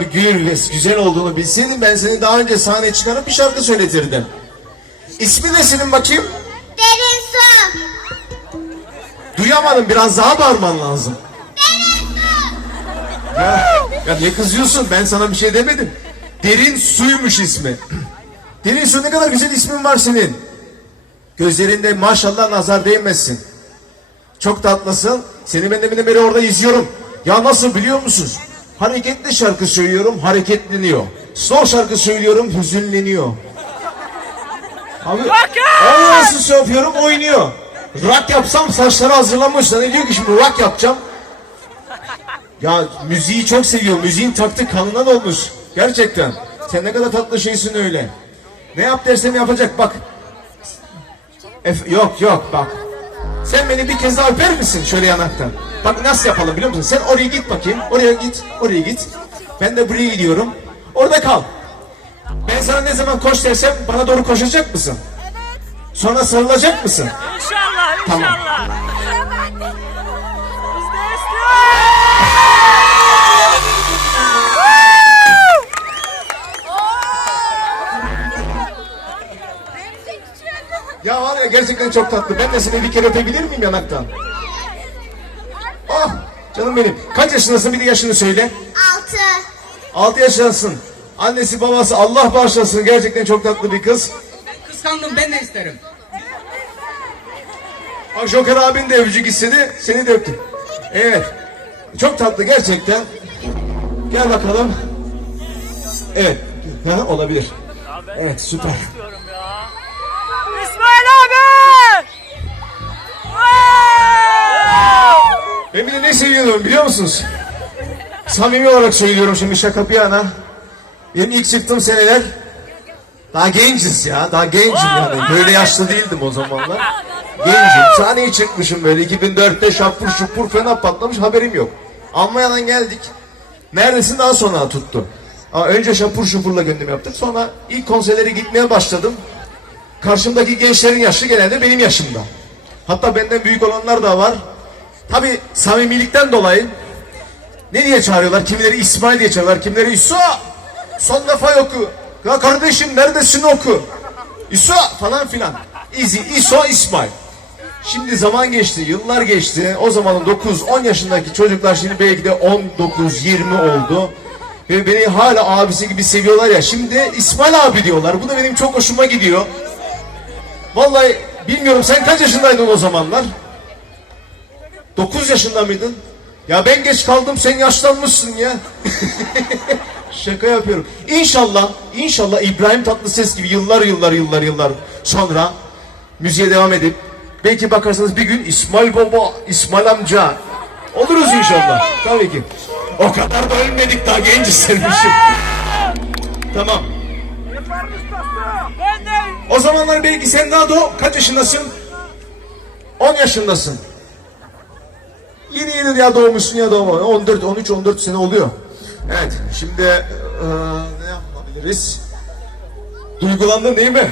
gür ve güzel olduğunu bilseydim ben seni daha önce sahneye çıkarıp bir şarkı söyletirdim. İsmi ne senin bakayım? Derin su. Duyamadım biraz daha bağırman lazım. Ya, ya ne kızıyorsun ben sana bir şey demedim. Derin suymuş ismi. Derin su ne kadar güzel ismin var senin. Gözlerinde maşallah nazar değmesin. Çok tatlısın. Seni ben deminden beri orada izliyorum. Ya nasıl biliyor musunuz? Hareketli şarkı söylüyorum, hareketleniyor. Slow şarkı söylüyorum, hüzünleniyor. Abi, nasıl yapıyorum, oynuyor. Rock yapsam saçları hazırlamış. Sana diyor ki şimdi rock yapacağım. Ya müziği çok seviyor. Müziğin taktı kanından olmuş. Gerçekten. Sen ne kadar tatlı şeysin öyle. Ne yap dersem yapacak bak. Ef- yok yok bak. Sen beni bir kez daha öper misin şöyle yanaktan? Bak nasıl yapalım biliyor musun? Sen oraya git bakayım. Oraya git. Oraya git. Ben de buraya gidiyorum. Orada kal. Ben sana ne zaman koş dersem bana doğru koşacak mısın? Sonra sarılacak mısın? İnşallah, Tamam. inşallah. Ya var ya gerçekten çok tatlı. Ben de seni bir kere öpebilir miyim yanaktan? Ah canım benim. Kaç yaşındasın bir de yaşını söyle. Altı. 6 yaşındasın. Annesi babası Allah bağışlasın. Gerçekten çok tatlı bir kız. Kıskandım ben de isterim. Bak Joker abin de öpücük istedi. Seni de öptüm. Evet. Çok tatlı gerçekten. Gel bakalım. Evet. Ha, olabilir. Evet süper. Ben bir de ne seviyorum biliyor musunuz? Samimi olarak söylüyorum şimdi şaka bir yana. Benim ilk çıktığım seneler daha genciz ya. Daha gencim yani. Böyle yaşlı değildim o zamanlar. Gencim. Sahneye çıkmışım böyle 2004'te şapur şupur fena patlamış haberim yok. Almanya'dan geldik. Neredesin daha sonra tuttu. Ama önce şapur şupurla gönlüm yaptık. Sonra ilk konserlere gitmeye başladım. Karşımdaki gençlerin yaşı genelde benim yaşımda. Hatta benden büyük olanlar da var. Tabi samimilikten dolayı ne diye çağırıyorlar? Kimileri İsmail diye çağırıyorlar, kimileri İsa. Son defa oku. Ya kardeşim neredesin oku. İsa falan filan. İzi, İso, İsmail. Şimdi zaman geçti, yıllar geçti. O zamanın 9-10 yaşındaki çocuklar şimdi belki de 19-20 oldu. Ve beni hala abisi gibi seviyorlar ya. Şimdi İsmail abi diyorlar. Bu da benim çok hoşuma gidiyor. Vallahi bilmiyorum sen kaç yaşındaydın o zamanlar? 9 yaşında mıydın? Ya ben geç kaldım sen yaşlanmışsın ya. Şaka yapıyorum. İnşallah, inşallah İbrahim Tatlıses gibi yıllar yıllar yıllar yıllar sonra müziğe devam edip belki bakarsanız bir gün İsmail Baba, İsmail amca oluruz inşallah. Tabii ki. O kadar da ölmedik daha genç istermişim. tamam. O zamanlar belki sen daha da kaç yaşındasın? 10 yaşındasın. Yeni yeni ya doğmuşsun ya doğma. 14, 13, 14 sene oluyor. Evet, şimdi eee, ne yapabiliriz? Duygulandın değil mi?